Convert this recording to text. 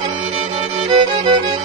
「るるるる」